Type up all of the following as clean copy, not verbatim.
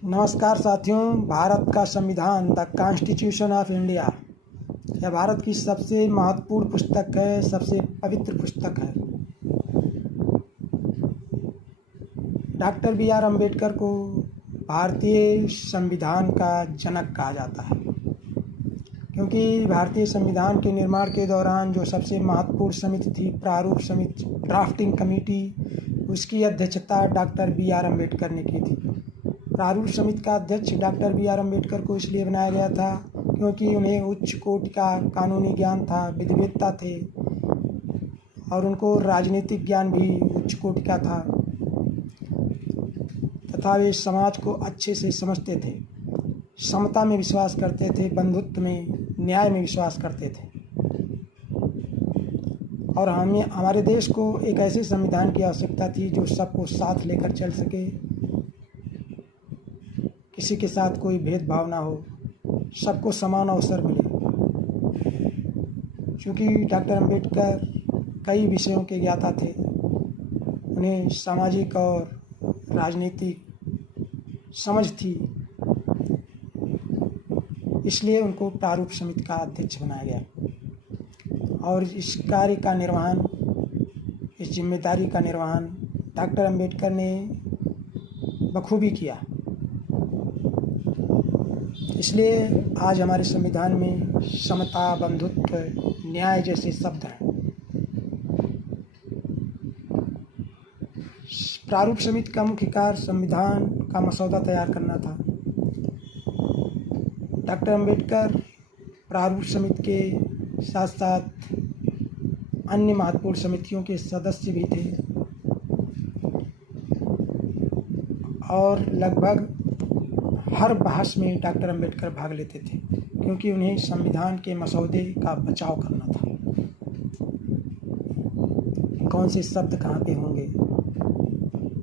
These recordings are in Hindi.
नमस्कार साथियों। भारत का संविधान द कॉन्स्टिट्यूशन ऑफ इंडिया यह भारत की सबसे महत्वपूर्ण पुस्तक है, सबसे पवित्र पुस्तक है। Doctor B R. अम्बेडकर को भारतीय संविधान का जनक कहा जाता है, क्योंकि भारतीय संविधान के निर्माण के दौरान जो सबसे महत्वपूर्ण समिति थी, प्रारूप समिति, ड्राफ्टिंग कमेटी, उसकी अध्यक्षता डॉक्टर बी.आर. अम्बेडकर ने की थी। प्रारूप समिति का अध्यक्ष डॉक्टर बी.आर. अम्बेडकर को इसलिए बनाया गया था क्योंकि उन्हें उच्च कोटि का कानूनी ज्ञान था, विधिवेत्ता थे और उनको राजनीतिक ज्ञान भी उच्च कोटि का था तथा वे समाज को अच्छे से समझते थे, समता में विश्वास करते थे, बंधुत्व में, न्याय में विश्वास करते थे और हमारे देश को एक ऐसे संविधान की आवश्यकता थी जो सबको साथ लेकर चल सके, किसी के साथ कोई भेदभाव ना हो, सबको समान अवसर मिले। क्योंकि डॉक्टर अम्बेडकर कई विषयों के ज्ञाता थे, उन्हें सामाजिक और राजनीतिक समझ थी, इसलिए उनको प्रारूप समिति का अध्यक्ष बनाया गया और इस कार्य का निर्वहन, इस जिम्मेदारी का निर्वहन डॉक्टर अम्बेडकर ने बखूबी किया। इसलिए आज हमारे संविधान में समता, बंधुत्व, न्याय जैसे शब्द हैं। प्रारूप समिति का मुख्य कार्य संविधान का मसौदा तैयार करना था। डॉक्टर अम्बेडकर प्रारूप समिति के साथ साथ अन्य महत्वपूर्ण समितियों के सदस्य भी थे और लगभग हर बहस में डॉक्टर अम्बेडकर भाग लेते थे, क्योंकि उन्हें संविधान के मसौदे का बचाव करना था। कौन से शब्द कहाँ पे होंगे,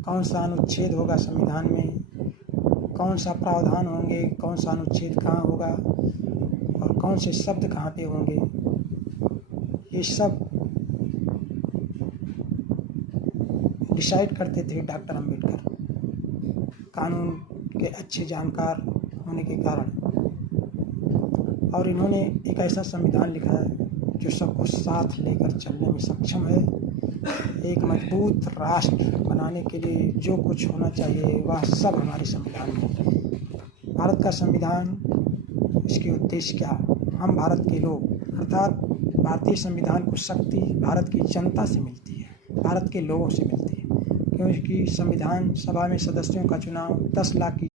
कौन सा अनुच्छेद होगा संविधान में, कौन सा प्रावधान होंगे, कौन सा अनुच्छेद कहाँ होगा और कौन से शब्द कहाँ पे होंगे, ये सब डिसाइड करते थे डॉक्टर अम्बेडकर, कानून के अच्छे जानकार होने के कारण। और इन्होंने एक ऐसा संविधान लिखा है जो सबको साथ लेकर चलने में सक्षम है। एक मजबूत राष्ट्र बनाने के लिए जो कुछ होना चाहिए वह सब हमारे संविधान में है। भारत का संविधान, इसके उद्देश्य क्या, हम भारत के लोग, अर्थात भारतीय संविधान को शक्ति भारत की जनता से मिलती है, भारत के लोगों से मिलती है, क्योंकि संविधान सभा में सदस्यों का चुनाव 10 लाख की